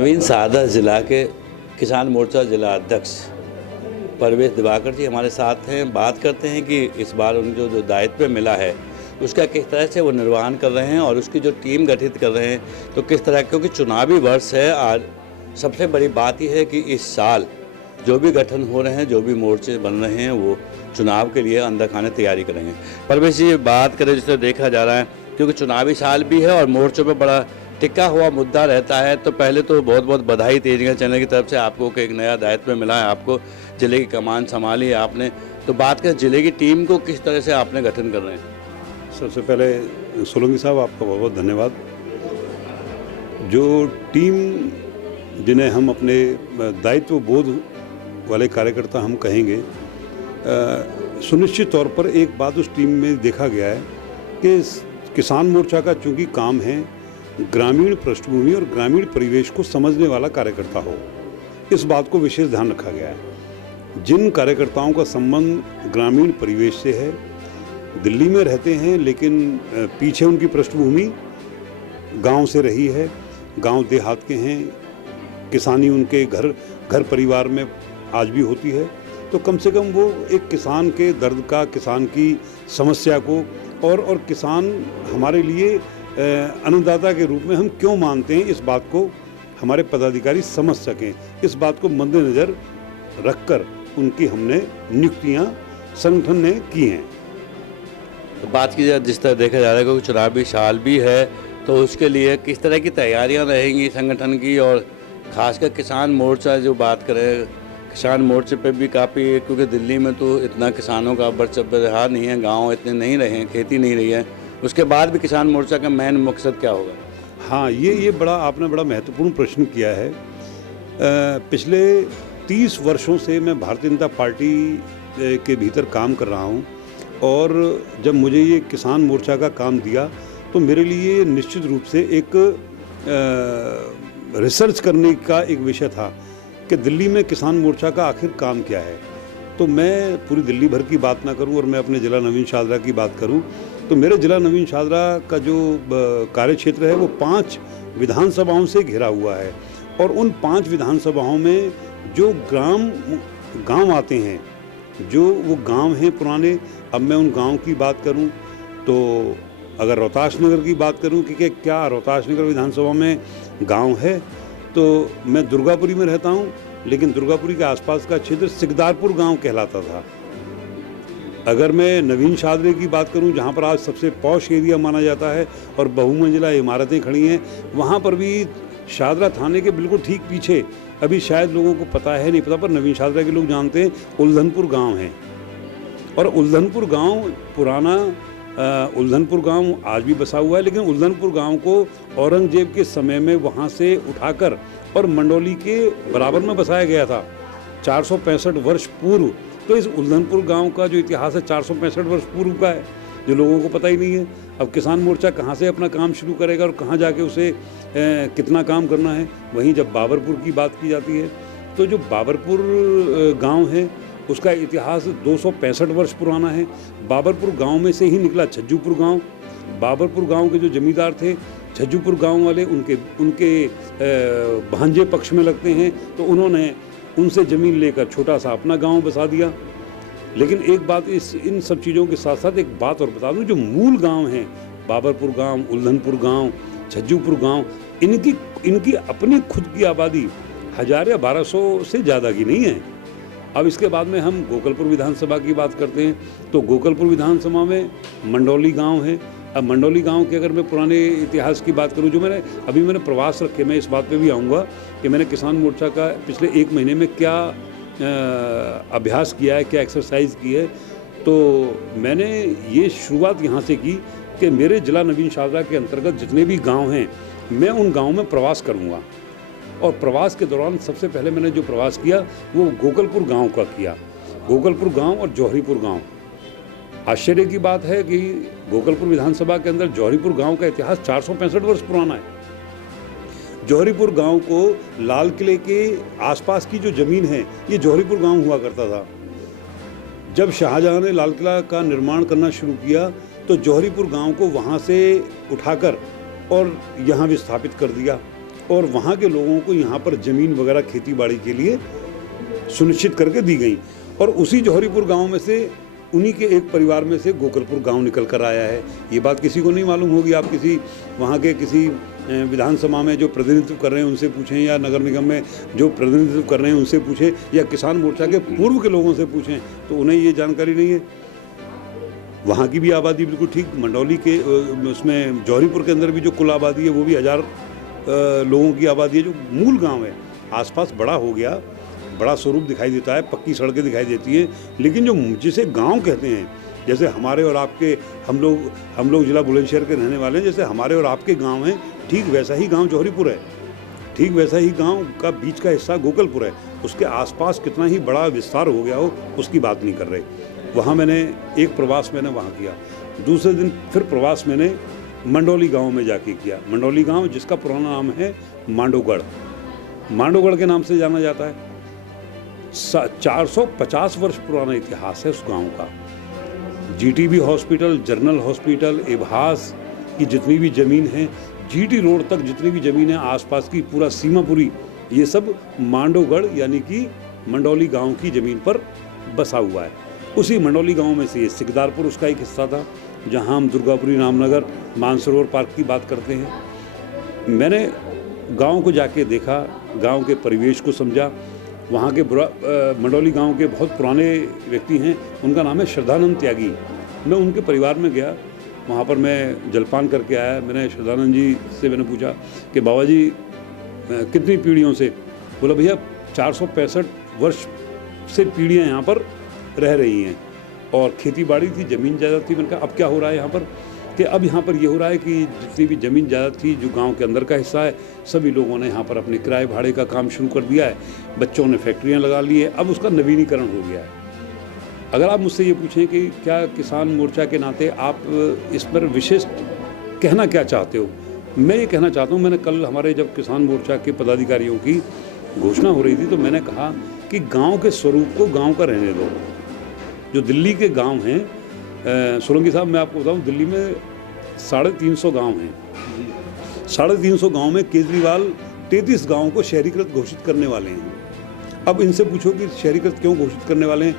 नवीन सादा ज़िला के किसान मोर्चा ज़िला अध्यक्ष परवेश दिवाकर जी हमारे साथ हैं। बात करते हैं कि इस बार उनको जो दायित्व मिला है उसका किस तरह से वो निर्वहन कर रहे हैं और उसकी जो टीम गठित कर रहे हैं तो किस तरह, क्योंकि चुनावी वर्ष है। आज सबसे बड़ी बात यह है कि इस साल जो भी गठन हो रहे हैं, जो भी मोर्चे बन रहे हैं, वो चुनाव के लिए अंदर खाने तैयारी करेंगे। परवेश जी, बात करें जिसे देखा जा रहा है क्योंकि चुनावी साल भी है और मोर्चों पर बड़ा टिका हुआ मुद्दा रहता है, तो पहले तो बहुत बहुत बधाई तेजगंज चैनल की तरफ से आपको कि एक नया दायित्व मिला है, आपको जिले की कमान संभाली है आपने। तो बात करें जिले की टीम को किस तरह से आपने गठन कर रहे हैं। सबसे पहले सोलंकी साहब आपका बहुत बहुत धन्यवाद। जो टीम जिन्हें हम अपने दायित्व बोध वाले कार्यकर्ता हम कहेंगे, सुनिश्चित तौर पर एक बात उस टीम में देखा गया है कि किसान मोर्चा का चूँकि काम है ग्रामीण पृष्ठभूमि और ग्रामीण परिवेश को समझने वाला कार्यकर्ता हो, इस बात को विशेष ध्यान रखा गया है। जिन कार्यकर्ताओं का संबंध ग्रामीण परिवेश से है, दिल्ली में रहते हैं लेकिन पीछे उनकी पृष्ठभूमि गांव से रही है, गांव देहात के हैं, किसानी उनके घर परिवार में आज भी होती है, तो कम से कम वो एक किसान के दर्द का, किसान की समस्या को और किसान हमारे लिए अन्नदाता के रूप में हम क्यों मानते हैं, इस बात को हमारे पदाधिकारी समझ सकें। इस बात को मद्देनज़र रखकर उनकी हमने नियुक्तियां संगठन ने की हैं। तो बात की जाए जिस तरह देखा जा रहा है क्योंकि चुनावी साल भी है, तो उसके लिए किस तरह की तैयारियां रहेंगी संगठन की, और ख़ासकर किसान मोर्चा जो बात करें, किसान मोर्चे पे भी काफ़ी, क्योंकि दिल्ली में तो इतना किसानों का बढ़ रहा नहीं है, गांव इतने नहीं रहे हैं, खेती नहीं रही है, उसके बाद भी किसान मोर्चा का मेन मकसद क्या होगा। हाँ, ये आपने बड़ा महत्वपूर्ण प्रश्न किया है। पिछले 30 वर्षों से मैं भारतीय जनता पार्टी के भीतर काम कर रहा हूँ और जब मुझे ये किसान मोर्चा का काम दिया तो मेरे लिए निश्चित रूप से एक रिसर्च करने का एक विषय था कि दिल्ली में किसान मोर्चा का आखिर काम क्या है। तो मैं पूरी दिल्ली भर की बात ना करूं और मैं अपने ज़िला नवीन शाहदरा की बात करूं तो मेरे ज़िला नवीन शाहदरा का जो कार्य क्षेत्र है वो 5 विधानसभाओं से घिरा हुआ है और उन 5 विधानसभाओं में जो गांव आते हैं, जो वो गांव हैं पुराने। अब मैं उन गांव की बात करूं तो अगर रोहतास नगर की बात करूं कि क्या रोहतास नगर विधानसभा में गांव है, तो मैं दुर्गापुरी में रहता हूं, लेकिन दुर्गापुरी के आसपास का क्षेत्र सिकदारपुर गांव कहलाता था। अगर मैं नवीन शाहदरे की बात करूं जहां पर आज सबसे पॉश एरिया माना जाता है और बहुमंजिला इमारतें खड़ी हैं, वहां पर भी शाहदरा थाने के बिल्कुल ठीक पीछे, अभी शायद लोगों को पता है नहीं पता पर नवीन शाहदरा के लोग जानते हैं, उल्धनपुर गांव है। और उल्धनपुर गांव पुराना उल्धनपुर गांव आज भी बसा हुआ है, लेकिन उल्धनपुर गांव को औरंगजेब के समय में वहां से उठाकर और मंडोली के बराबर में बसाया गया था 465 वर्ष पूर्व। तो इस उल्धनपुर गांव का जो इतिहास है 465 वर्ष पूर्व का है, जो लोगों को पता ही नहीं है। अब किसान मोर्चा कहाँ से अपना काम शुरू करेगा और कहाँ जाके उसे कितना काम करना है। वहीं जब बाबरपुर की बात की जाती है तो जो बाबरपुर गांव है उसका इतिहास 265 वर्ष पुराना है। बाबरपुर गांव में से ही निकला छज्जूपुर गांव। बाबरपुर गांव के जो जमींदार थे, छज्जूपुर गांव वाले, उनके भांजे पक्ष में लगते हैं, तो उन्होंने उनसे ज़मीन लेकर छोटा सा अपना गांव बसा दिया। लेकिन एक बात इन सब चीज़ों के साथ साथ एक बात और बता दूं, जो मूल गांव हैं, बाबरपुर गांव, उल्धनपुर गांव, छज्जूपुर गांव, इनकी अपनी खुद की आबादी 1000 या 1200 से ज़्यादा की नहीं है। अब इसके बाद में हम गोकलपुर विधानसभा की बात करते हैं तो गोकलपुर विधानसभा में मंडोली गांव है। अब मंडोली गांव के अगर मैं पुराने इतिहास की बात करूं, जो मैंने प्रवास रखे, मैं इस बात पे भी आऊँगा कि मैंने किसान मोर्चा का पिछले 1 महीने में क्या अभ्यास किया है, क्या एक्सरसाइज की है। तो मैंने ये शुरुआत यहाँ से की कि मेरे ज़िला नवीन शाहदरा के अंतर्गत जितने भी गाँव हैं, मैं उन गाँव में प्रवास करूँगा। और प्रवास के दौरान सबसे पहले मैंने जो प्रवास किया वो गोकलपुर गांव का किया, गोकलपुर गांव और जौहरीपुर गांव। आश्चर्य की बात है कि गोकलपुर विधानसभा के अंदर जौहरीपुर गांव का इतिहास 465 वर्ष पुराना है। जौहरीपुर गांव को लाल किले के आसपास की जो ज़मीन है, ये जौहरीपुर गांव हुआ करता था। जब शाहजहां ने लाल किला का निर्माण करना शुरू किया तो जौहरीपुर गांव को वहाँ से उठाकर और यहाँ विस्थापित कर दिया। और वहाँ के लोगों को यहाँ पर ज़मीन वगैरह खेती बाड़ी के लिए सुनिश्चित करके दी गई। और उसी जौहरीपुर गांव में से उन्हीं के एक परिवार में से गोकलपुर गांव निकल कर आया है। ये बात किसी को नहीं मालूम होगी। आप किसी वहाँ के किसी विधानसभा में जो प्रतिनिधित्व कर रहे हैं उनसे पूछें, या नगर निगम में जो प्रतिनिधित्व कर रहे हैं उनसे पूछें, या किसान मोर्चा के पूर्व के लोगों से पूछें, तो उन्हें ये जानकारी नहीं है। वहाँ की भी आबादी बिल्कुल ठीक, मंडौली के उसमें जौहरीपुर के अंदर भी जो कुल आबादी है वो भी 1000 लोगों की आबादी है। जो मूल गाँव है आसपास बड़ा हो गया, बड़ा स्वरूप दिखाई देता है, पक्की सड़कें दिखाई देती हैं, लेकिन जो जिसे गांव कहते हैं, जैसे हमारे और आपके, हम लोग जिला बुलंदशहर के रहने वाले हैं, जैसे हमारे और आपके गांव हैं, ठीक वैसा ही गांव जौहरीपुर है, ठीक वैसा ही गांव का बीच का हिस्सा गोकलपुर है। उसके आसपास कितना ही बड़ा विस्तार हो गया हो उसकी बात नहीं कर रहे। वहाँ मैंने एक प्रवास मैंने वहाँ किया, दूसरे दिन फिर प्रवास मैंने मंडौली गाँव में जाके किया। मंडौली गाँव जिसका पुराना नाम है मांडोगढ़, मांडोगढ़ के नाम से जाना जाता है। 450 वर्ष पुराना इतिहास है उस गांव का। जीटीबी हॉस्पिटल, जनरल हॉस्पिटल, इब्हास की जितनी भी ज़मीन है, जीटी रोड तक जितनी भी ज़मीन है, आसपास की पूरा सीमापुरी, ये सब मांडोगढ़ यानी कि मंडौली गांव की ज़मीन पर बसा हुआ है। उसी मंडौली गांव में से ये सिकदारपुर उसका एक हिस्सा था, जहां हम दुर्गापुरी, रामनगर, मानसरोवर पार्क की बात करते हैं। मैंने गांव को जाके देखा, गांव के परिवेश को समझा। वहाँ के मंडौली गांव के बहुत पुराने व्यक्ति हैं, उनका नाम है श्रद्धानंद त्यागी। मैं उनके परिवार में गया, वहाँ पर मैं जलपान करके आया। मैंने श्रद्धानंद जी से मैंने पूछा कि बाबा जी कितनी पीढ़ियों से? बोला भैया 465 वर्ष से पीढ़ियाँ यहाँ पर रह रही हैं, और खेती बाड़ी थी, ज़मीन जायदाद थी। मैंने कहा अब क्या हो रहा है यहाँ पर? कि अब यहाँ पर ये हो रहा है कि जितनी भी ज़मीन जायदाद थी जो गांव के अंदर का हिस्सा है, सभी लोगों ने यहाँ पर अपने किराए भाड़े का काम शुरू कर दिया है, बच्चों ने फैक्ट्रियाँ लगा ली है, अब उसका नवीनीकरण हो गया है। अगर आप मुझसे ये पूछें कि क्या किसान मोर्चा के नाते आप इस पर विशेष कहना क्या चाहते हो, मैं ये कहना चाहता हूँ, मैंने कल हमारे जब किसान मोर्चा के पदाधिकारियों की घोषणा हो रही थी तो मैंने कहा कि गाँव के स्वरूप को गाँव का रहने दो। जो दिल्ली के गाँव हैं, सोलंकी साहब मैं आपको बताऊँ, दिल्ली में 350 गांव हैं। 350 गांव में केजरीवाल 33 गांवों को शहरीकृत घोषित करने वाले हैं। अब इनसे पूछो कि शहरीकृत क्यों घोषित करने वाले हैं?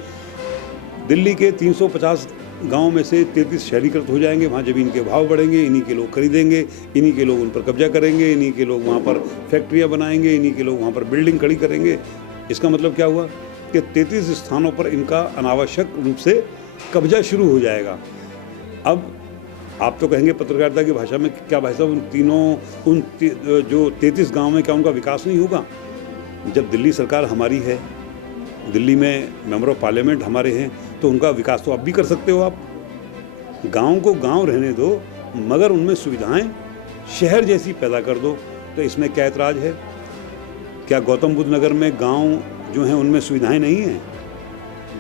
दिल्ली के 350 गांव में से 33 शहरीकृत हो जाएंगे, वहाँ ज़मीन के भाव बढ़ेंगे, इन्हीं के लोग खरीदेंगे, इन्हीं के लोग उन पर कब्जा करेंगे, इन्हीं के लोग वहाँ पर फैक्ट्रियाँ बनाएंगे, इन्हीं के लोग वहाँ पर बिल्डिंग खड़ी करेंगे। इसका मतलब क्या हुआ कि 33 स्थानों पर इनका अनावश्यक रूप से कब्जा शुरू हो जाएगा। अब आप तो कहेंगे पत्रकारिता की भाषा में, क्या भाई साहब जो 33 गांव में क्या उनका विकास नहीं होगा? जब दिल्ली सरकार हमारी है, दिल्ली में मेंबर ऑफ पार्लियामेंट हमारे हैं, तो उनका विकास तो आप भी कर सकते हो। आप गांव को गांव रहने दो, मगर उनमें सुविधाएं शहर जैसी पैदा कर दो। तो इसमें क्या ऐतराज़ है? क्या गौतम बुद्ध नगर में गाँव जो हैं उनमें सुविधाएँ नहीं हैं?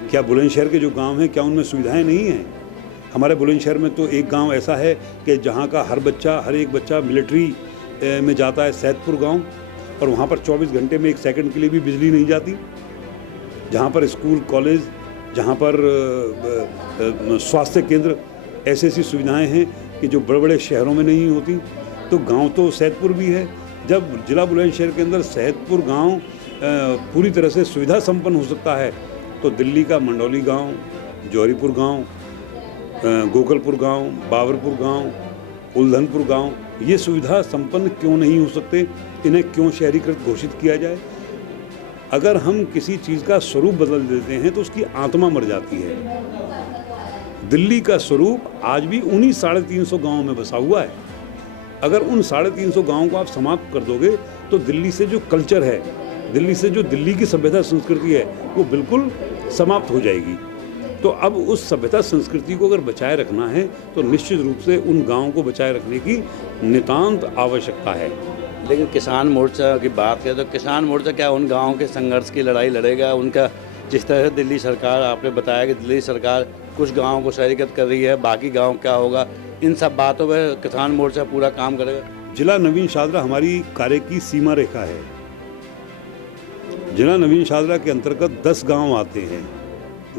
क्या बुलंदशहर के जो गाँव हैं क्या उनमें सुविधाएँ नहीं हैं? हमारे बुलंदशहर में तो एक गांव ऐसा है कि जहां का हर एक बच्चा मिलिट्री में जाता है, सैदपुर गांव, और वहां पर 24 घंटे में 1 सेकंड के लिए भी बिजली नहीं जाती। जहां पर स्कूल, कॉलेज, जहां पर स्वास्थ्य केंद्र, ऐसी सुविधाएं हैं कि जो बड़े बड़े शहरों में नहीं होती। तो गांव तो सैदपुर भी है। जब जिला बुलंदशहर के अंदर सैदपुर गाँव पूरी तरह से सुविधा संपन्न हो सकता है, तो दिल्ली का मंडौली गाँव, जौहरीपुर गाँव, गोकलपुर गांव, बाबरपुर गांव, उल्धनपुर गांव, ये सुविधा संपन्न क्यों नहीं हो सकते? इन्हें क्यों शहरीकृत घोषित किया जाए? अगर हम किसी चीज़ का स्वरूप बदल देते हैं तो उसकी आत्मा मर जाती है। दिल्ली का स्वरूप आज भी उन्हीं 350 गाँव में बसा हुआ है। अगर उन 350 गाँव को आप समाप्त कर दोगे तो दिल्ली से जो कल्चर है, दिल्ली से जो दिल्ली की सभ्यता संस्कृति है, वो बिल्कुल समाप्त हो जाएगी। तो अब उस सभ्यता संस्कृति को अगर बचाए रखना है तो निश्चित रूप से उन गांवों को बचाए रखने की नितांत आवश्यकता है। लेकिन किसान मोर्चा की बात करें तो किसान मोर्चा क्या उन गांवों के संघर्ष की लड़ाई लड़ेगा? उनका जिस तरह से दिल्ली सरकार, आपने बताया कि दिल्ली सरकार कुछ गाँवों को शहरीकृत कर रही है, बाकी गाँव क्या होगा, इन सब बातों पर किसान मोर्चा पूरा काम करेगा। जिला नवीन शाहदरा हमारी कार्य की सीमा रेखा है। जिला नवीन शाहदरा के अंतर्गत 10 गाँव आते हैं,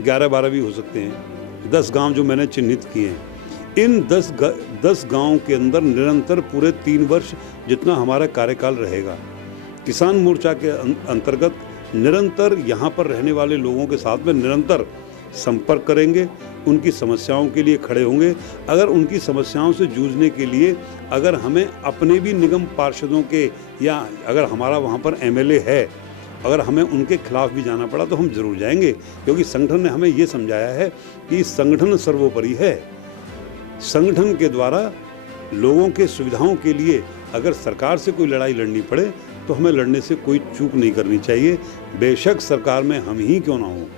11-12 भी हो सकते हैं। 10 गांव जो मैंने चिन्हित किए हैं, इन 10 गांव के अंदर निरंतर पूरे 3 वर्ष जितना हमारा कार्यकाल रहेगा, किसान मोर्चा के अंतर्गत निरंतर यहाँ पर रहने वाले लोगों के साथ में निरंतर संपर्क करेंगे, उनकी समस्याओं के लिए खड़े होंगे। अगर उनकी समस्याओं से जूझने के लिए अगर हमें अपने भी निगम पार्षदों के या अगर हमारा वहाँ पर एमएलए है, अगर हमें उनके खिलाफ भी जाना पड़ा तो हम जरूर जाएंगे, क्योंकि संगठन ने हमें ये समझाया है कि संगठन सर्वोपरि है। संगठन के द्वारा लोगों के सुविधाओं के लिए अगर सरकार से कोई लड़ाई लड़नी पड़े तो हमें लड़ने से कोई चूक नहीं करनी चाहिए, बेशक सरकार में हम ही क्यों ना हो।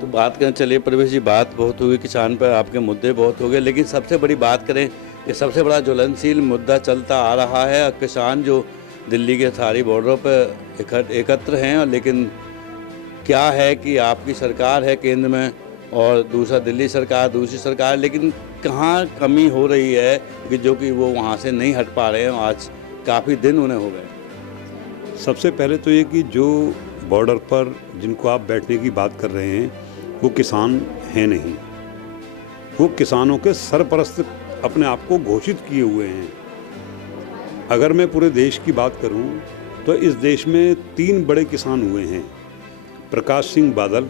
तो बात करें, चलिए प्रवेश जी, बात बहुत हुई, किसान पर आपके मुद्दे बहुत हो गए, लेकिन सबसे बड़ी बात करें, ये सबसे बड़ा ज्वलनशील मुद्दा चलता आ रहा है। किसान जो दिल्ली के सारी बॉर्डरों पर एकत्र हैं, और लेकिन क्या है कि आपकी सरकार है केंद्र में और दूसरा दिल्ली सरकार, दूसरी सरकार, लेकिन कहाँ कमी हो रही है कि जो कि वो वहाँ से नहीं हट पा रहे हैं। आज काफ़ी दिन उन्हें हो गए। सबसे पहले तो ये कि जो बॉर्डर पर जिनको आप बैठने की बात कर रहे हैं वो किसान हैं नहीं, वो किसानों के सरपरस्त अपने आप को घोषित किए हुए हैं। अगर मैं पूरे देश की बात करूं तो इस देश में 3 बड़े किसान हुए हैं, प्रकाश सिंह बादल,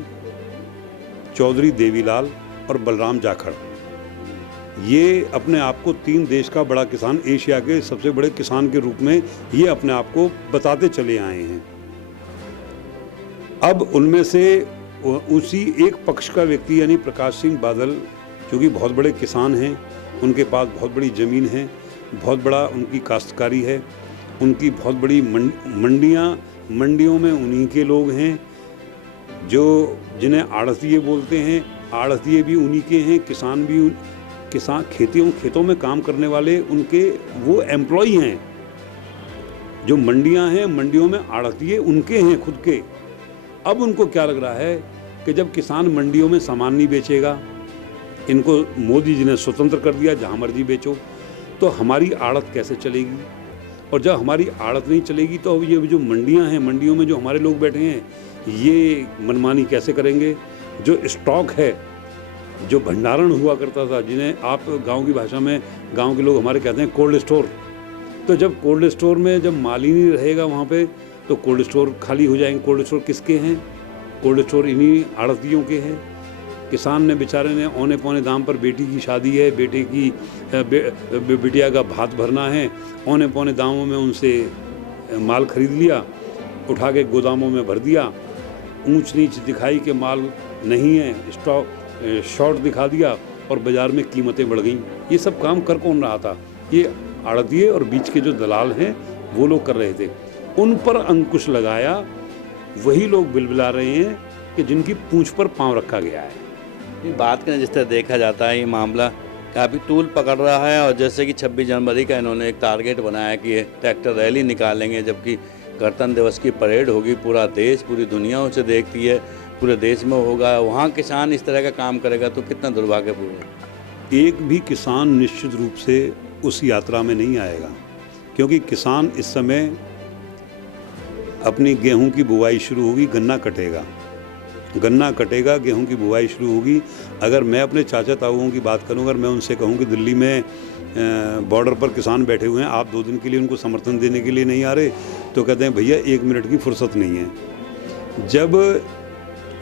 चौधरी देवीलाल और बलराम जाखड़। ये अपने आप को 3 देश का बड़ा किसान, एशिया के सबसे बड़े किसान के रूप में ये अपने आप को बताते चले आए हैं। अब उनमें से उसी एक पक्ष का व्यक्ति यानी प्रकाश सिंह बादल, जो कि बहुत बड़े किसान हैं, उनके पास बहुत बड़ी ज़मीन है, बहुत बड़ा उनकी काश्तकारी है, उनकी बहुत बड़ी मंडियों में उन्हीं के लोग हैं, जो जिन्हें आड़तिये बोलते हैं, आड़तिये भी उन्हीं के हैं, किसान खेतों में काम करने वाले उनके वो एम्प्लॉई हैं। जो मंडियां हैं, मंडियों में आड़तिये उनके हैं खुद के। अब उनको क्या लग रहा है कि जब किसान मंडियों में सामान नहीं बेचेगा, इनको मोदी जी ने स्वतंत्र कर दिया, जहाँ मर्जी बेचो, तो हमारी आड़त कैसे चलेगी। और जब हमारी आड़त नहीं चलेगी तो ये जो मंडियां हैं, मंडियों में जो हमारे लोग बैठे हैं, ये मनमानी कैसे करेंगे। जो स्टॉक है, जो भंडारण हुआ करता था, जिन्हें आप गांव की भाषा में गांव के लोग हमारे कहते हैं कोल्ड स्टोर, तो जब कोल्ड स्टोर में जब माल ही नहीं रहेगा वहाँ पे, तो कोल्ड स्टोर खाली हो जाएंगे। कोल्ड स्टोर किसके हैं? कोल्ड स्टोर इन्हीं आड़तियों के हैं। किसान ने बेचारे ने औने पौने दाम पर, बेटी की शादी है, बेटे की बिटिया का भात भरना है, औने पौने दामों में उनसे माल खरीद लिया, उठा के गोदामों में भर दिया, ऊंच नीच दिखाई के माल नहीं है, स्टॉक शॉर्ट दिखा दिया और बाज़ार में कीमतें बढ़ गईं। ये सब काम कर कौन रहा था? ये आड़तिये और बीच के जो दलाल हैं वो लोग कर रहे थे। उन पर अंकुश लगाया वही लोग बिलबिला रहे हैं कि जिनकी पूंछ पर पांव रखा गया है। बात करें, जिस तरह देखा जाता है ये मामला काफ़ी तूल पकड़ रहा है, और जैसे कि 26 जनवरी का इन्होंने एक टारगेट बनाया कि ये ट्रैक्टर रैली निकालेंगे, जबकि गणतंत्र दिवस की परेड होगी, पूरा देश पूरी दुनिया उसे देखती है, पूरे देश में होगा, वहाँ किसान इस तरह का काम करेगा तो कितना दुर्भाग्यपूर्ण है। एक भी किसान निश्चित रूप से उस यात्रा में नहीं आएगा, क्योंकि किसान इस समय अपनी गेहूं की बुवाई शुरू होगी, गन्ना कटेगा, गेहूं की बुवाई शुरू होगी। अगर मैं अपने चाचा ताऊओं की बात करूं, अगर मैं उनसे कहूं कि दिल्ली में बॉर्डर पर किसान बैठे हुए हैं, आप 2 दिन के लिए उनको समर्थन देने के लिए नहीं आ रहे, तो कहते हैं भैया 1 मिनट की फुर्सत नहीं है। जब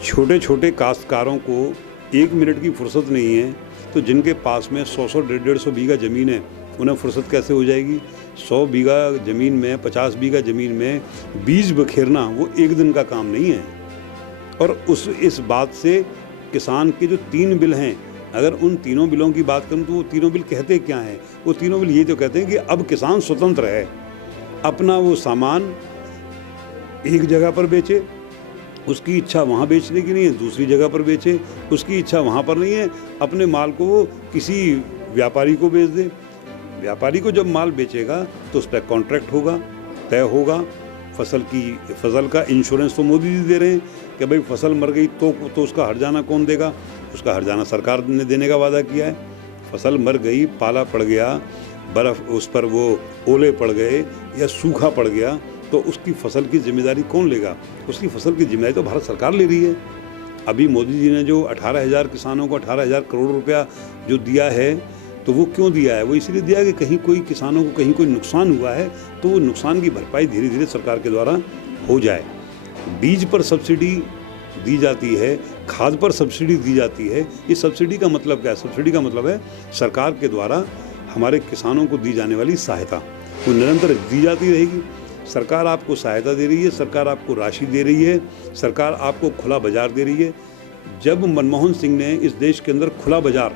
छोटे छोटे काश्तकारों को 1 मिनट की फुर्सत नहीं है, तो जिनके पास में 100 150 बीघा ज़मीन है, उन्हें फुर्सत कैसे हो जाएगी। 100 बीघा ज़मीन में, 50 बीघा ज़मीन में बीज बखेरना वो 1 दिन का काम नहीं है। और इस बात से किसान के जो 3 बिल हैं, अगर उन तीनों बिलों की बात करूं तो वो तीनों बिल कहते क्या हैं? वो तीनों बिल ये तो कहते हैं कि अब किसान स्वतंत्र है, अपना वो सामान एक जगह पर बेचे, उसकी इच्छा वहाँ बेचने की नहीं है, दूसरी जगह पर बेचे, उसकी इच्छा वहाँ पर नहीं है, अपने माल को वो किसी व्यापारी को बेच दे। व्यापारी को जब माल बेचेगा तो उस पर कॉन्ट्रैक्ट होगा, तय होगा। फसल का इंश्योरेंस तो मोदी जी दे रहे हैं कि भाई फसल मर गई तो उसका हर्जाना कौन देगा? उसका हर्जाना सरकार ने देने का वादा किया है। फसल मर गई, पाला पड़ गया, बर्फ़ उस पर वो ओले पड़ गए या सूखा पड़ गया, तो उसकी फसल की जिम्मेदारी कौन लेगा? उसकी फसल की जिम्मेदारी तो भारत सरकार ले रही है। अभी मोदी जी ने जो 18,000 किसानों को 18,000 करोड़ रुपया जो दिया है, तो वो क्यों दिया है? वो इसलिए दिया है कि कहीं कोई किसानों को कहीं कोई नुकसान हुआ है तो वो नुकसान की भरपाई धीरे धीरे सरकार के द्वारा हो जाए। बीज पर सब्सिडी दी जाती है, खाद पर सब्सिडी दी जाती है। ये सब्सिडी का मतलब क्या है? सब्सिडी का मतलब है सरकार के द्वारा हमारे किसानों को दी जाने वाली सहायता, वो निरंतर दी जाती रहेगी। सरकार आपको सहायता दे रही है, सरकार आपको राशि दे रही है, सरकार आपको खुला बाजार दे रही है। जब मनमोहन सिंह ने इस देश के अंदर खुला बाजार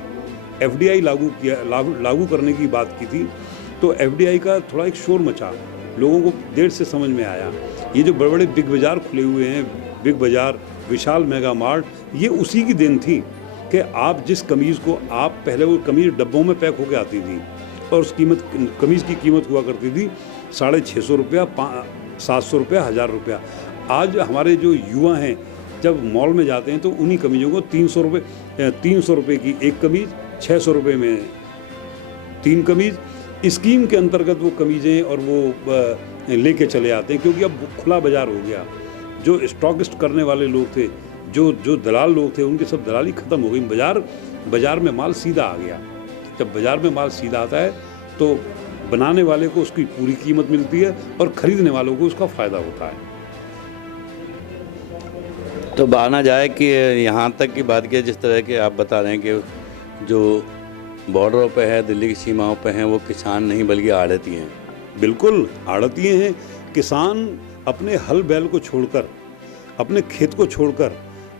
FDI लागू करने की बात की थी, तो FDI का थोड़ा एक शोर मचा, लोगों को देर से समझ में आया। ये जो बड़े बड़े बिग बाज़ार खुले हुए हैं, बिग बाज़ार, विशाल मेगा मार्ट, ये उसी की देन थी कि आप जिस कमीज़ को आप पहले वो कमीज़ डब्बों में पैक होकर आती थी और उस कमीज़ की कीमत हुआ करती थी 650 रुपया, 700 रुपया, 1000 रुपया। आज हमारे जो युवा हैं जब मॉल में जाते हैं तो उन्हीं कमीज़ों को 300 रुपये की एक कमीज़, 600 रुपये में 3 कमीज़, स्कीम के अंतर्गत वो कमीज़ें और वो लेके चले आते हैं, क्योंकि अब खुला बाज़ार हो गया। जो स्टॉकिस्ट करने वाले लोग थे, जो दलाल लोग थे, उनकी सब दलाली ख़त्म हो गई। बाज़ार में माल सीधा आ गया। जब बाज़ार में माल सीधा आता है तो बनाने वाले को उसकी पूरी कीमत मिलती है और ख़रीदने वालों को उसका फ़ायदा होता है। तो माना जाए कि यहाँ तक की बात की, जिस तरह के आप बता रहे हैं कि जो बॉर्डरों पे है, दिल्ली की सीमाओं पे हैं, वो किसान नहीं बल्कि आड़ती हैं। बिल्कुल आड़ती हैं। किसान अपने हल बैल को छोड़कर, अपने खेत को छोड़कर,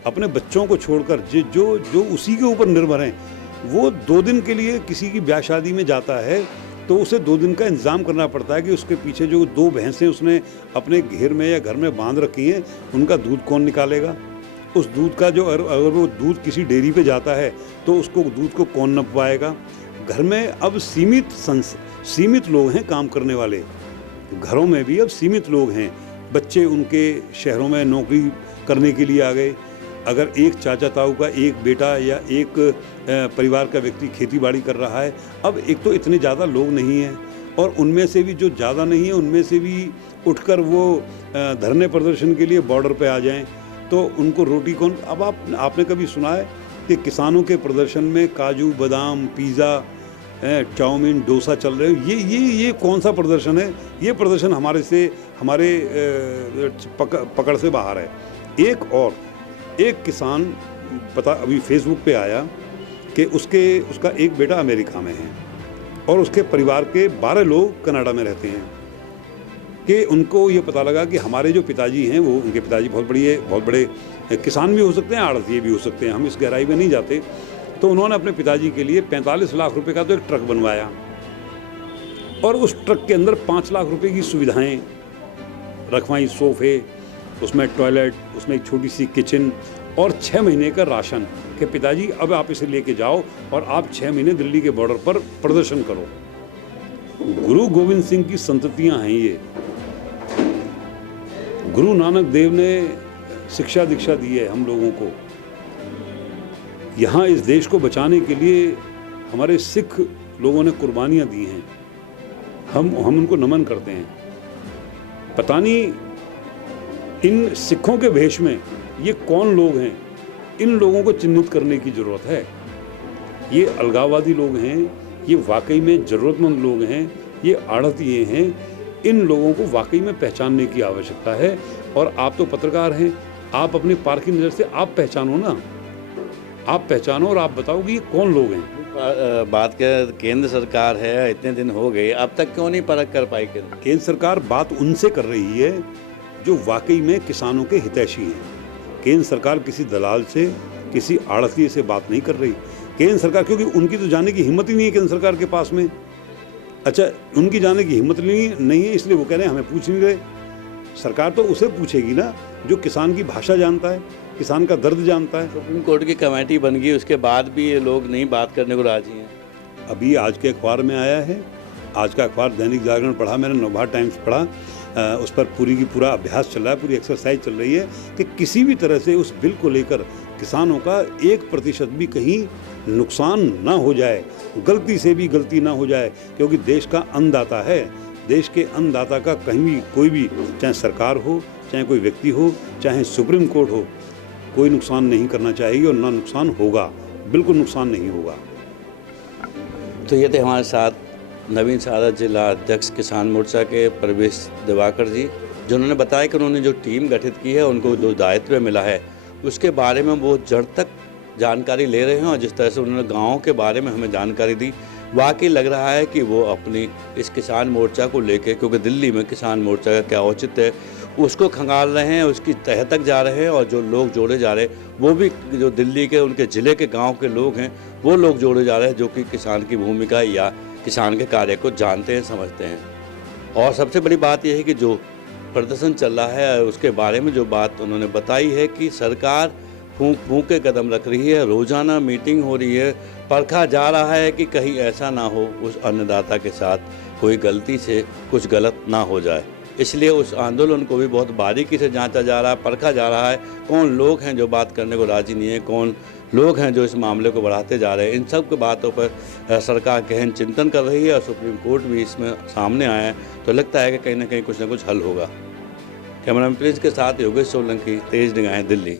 अपने बच्चों को छोड़कर, जो उसी के ऊपर निर्भर हैं, वो 2 दिन के लिए किसी की ब्याह शादी में जाता है तो उसे 2 दिन का इंतज़ाम करना पड़ता है कि उसके पीछे जो 2 भैंसें उसने अपने घेर में या घर में बांध रखी हैं, उनका दूध कौन निकालेगा? उस दूध का जो अगर वो दूध किसी डेयरी पे जाता है तो उसको दूध को कौन नपवाएगा? घर में अब सीमित लोग हैं काम करने वाले, घरों में भी अब सीमित लोग हैं। बच्चे उनके शहरों में नौकरी करने के लिए आ गए। अगर एक चाचा ताऊ का एक बेटा या एक परिवार का व्यक्ति खेती बाड़ी कर रहा है, अब एक तो इतने ज़्यादा लोग नहीं हैं, और उनमें से भी जो ज़्यादा नहीं है उनमें से भी उठकर वो धरने प्रदर्शन के लिए बॉर्डर पे आ जाएं, तो उनको रोटी कौन? अब आपने कभी सुना है कि किसानों के प्रदर्शन में काजू बादाम, पिज़्ज़ा, चाउमीन, डोसा चल रहे हो? ये कौन सा प्रदर्शन है? ये प्रदर्शन हमारे पकड़ से बाहर है। एक किसान अभी फेसबुक पे आया कि उसका एक बेटा अमेरिका में है और उसके परिवार के 12 लोग कनाडा में रहते हैं, कि उनको ये पता लगा कि हमारे जो पिताजी हैं, वो उनके पिताजी बहुत बड़े किसान भी हो सकते हैं, आड़तिए भी हो सकते हैं, हम इस गहराई में नहीं जाते। तो उन्होंने अपने पिताजी के लिए 45 लाख रुपए का तो एक ट्रक बनवाया और उस ट्रक के अंदर 5 लाख रुपए की सुविधाएं रखवाई, सोफे, उसमें टॉयलेट, उसमें एक छोटी सी किचन और 6 महीने का राशन, कि पिताजी अब आप इसे लेके जाओ और आप 6 महीने दिल्ली के बॉर्डर पर प्रदर्शन करो। गुरु गोविंद सिंह की संततियां हैं ये। गुरु नानक देव ने शिक्षा दीक्षा दी है हम लोगों को। यहाँ इस देश को बचाने के लिए हमारे सिख लोगों ने कुर्बानियाँ दी हैं, हम उनको नमन करते हैं। पता नहीं इन सिखों के भेष में ये कौन लोग हैं, इन लोगों को चिन्हित करने की ज़रूरत है। ये अलगाववादी लोग हैं, ये वाकई में ज़रूरतमंद लोग हैं, ये आड़तिए हैं। इन लोगों को वाकई में पहचानने की आवश्यकता है। और आप तो पत्रकार हैं, आप अपनी पारखी नज़र से आप पहचानो ना, आप पहचानो और आप बताओ कि ये कौन लोग हैं। बात कर केंद्र सरकार है, इतने दिन हो गए, अब तक क्यों नहीं परख कर पाई? केंद्र सरकार बात उनसे कर रही है जो वाकई में किसानों के हितैषी हैं। केंद्र सरकार किसी दलाल से, किसी आड़तिए से बात नहीं कर रही। केंद्र सरकार, क्योंकि उनकी तो जाने की हिम्मत ही नहीं है केंद्र सरकार के पास में। अच्छा, उनकी जाने की हिम्मत नहीं है, इसलिए वो कह रहे हैं हमें पूछ नहीं रहे। सरकार तो उसे पूछेगी ना जो किसान की भाषा जानता है, किसान का दर्द जानता है। सुप्रीम कोर्ट की कमेटी बन गई, उसके बाद भी ये लोग नहीं बात करने को राजी हैं। अभी आज के अखबार में आया है, आज का अखबार दैनिक जागरण पढ़ा मैंने, नवभारत टाइम्स पढ़ा, उस पर पूरी की पूरा अभ्यास चल रहा है, पूरी एक्सरसाइज चल रही है कि किसी भी तरह से उस बिल को लेकर किसानों का 1% भी कहीं नुकसान ना हो जाए, गलती से भी गलती ना हो जाए, क्योंकि देश का अन्नदाता है। देश के अन्नदाता का कहीं भी कोई भी, चाहे सरकार हो, चाहे कोई व्यक्ति हो, चाहे सुप्रीम कोर्ट हो, कोई नुकसान नहीं करना चाहिए और ना नुकसान होगा, बिल्कुल नुकसान नहीं होगा। तो ये थे हमारे साथ नवीन शाहरा जिला अध्यक्ष किसान मोर्चा के प्रवेश दिवाकर जी, जिन्होंने बताया कि उन्होंने जो टीम गठित की है, उनको जो दायित्व मिला है उसके बारे में वो जड़ तक जानकारी ले रहे हैं। और जिस तरह से उन्होंने गाँव के बारे में हमें जानकारी दी, वाकई लग रहा है कि वो अपनी इस किसान मोर्चा को लेके, क्योंकि दिल्ली में किसान मोर्चा का क्या औचित्य है उसको खंगाल रहे हैं, उसकी तह तक जा रहे हैं। और जो लोग जोड़े जा रहे हैं वो भी जो दिल्ली के उनके ज़िले के गांव के लोग हैं, वो लोग जोड़े जा रहे हैं जो कि किसान की भूमिका या किसान के कार्य को जानते हैं, समझते हैं। और सबसे बड़ी बात यह है कि जो प्रदर्शन चल रहा है उसके बारे में जो बात उन्होंने बताई है कि सरकार फूंक फूंक के कदम रख रही है, रोज़ाना मीटिंग हो रही है, परखा जा रहा है कि कहीं ऐसा ना हो उस अन्नदाता के साथ कोई गलती से कुछ गलत ना हो जाए। इसलिए उस आंदोलन को भी बहुत बारीकी से जांचा जा रहा है, परखा जा रहा है कौन लोग हैं जो बात करने को राज़ी नहीं है, कौन लोग हैं जो इस मामले को बढ़ाते जा रहे हैं। इन सब की बातों पर सरकार गहन चिंतन कर रही है और सुप्रीम कोर्ट भी इसमें सामने आया है। तो लगता है कि कहीं ना कहीं कुछ ना कुछ हल होगा। कैमरामैन प्रिंस के साथ योगेश सोलंकी, तेज निगाहें, दिल्ली।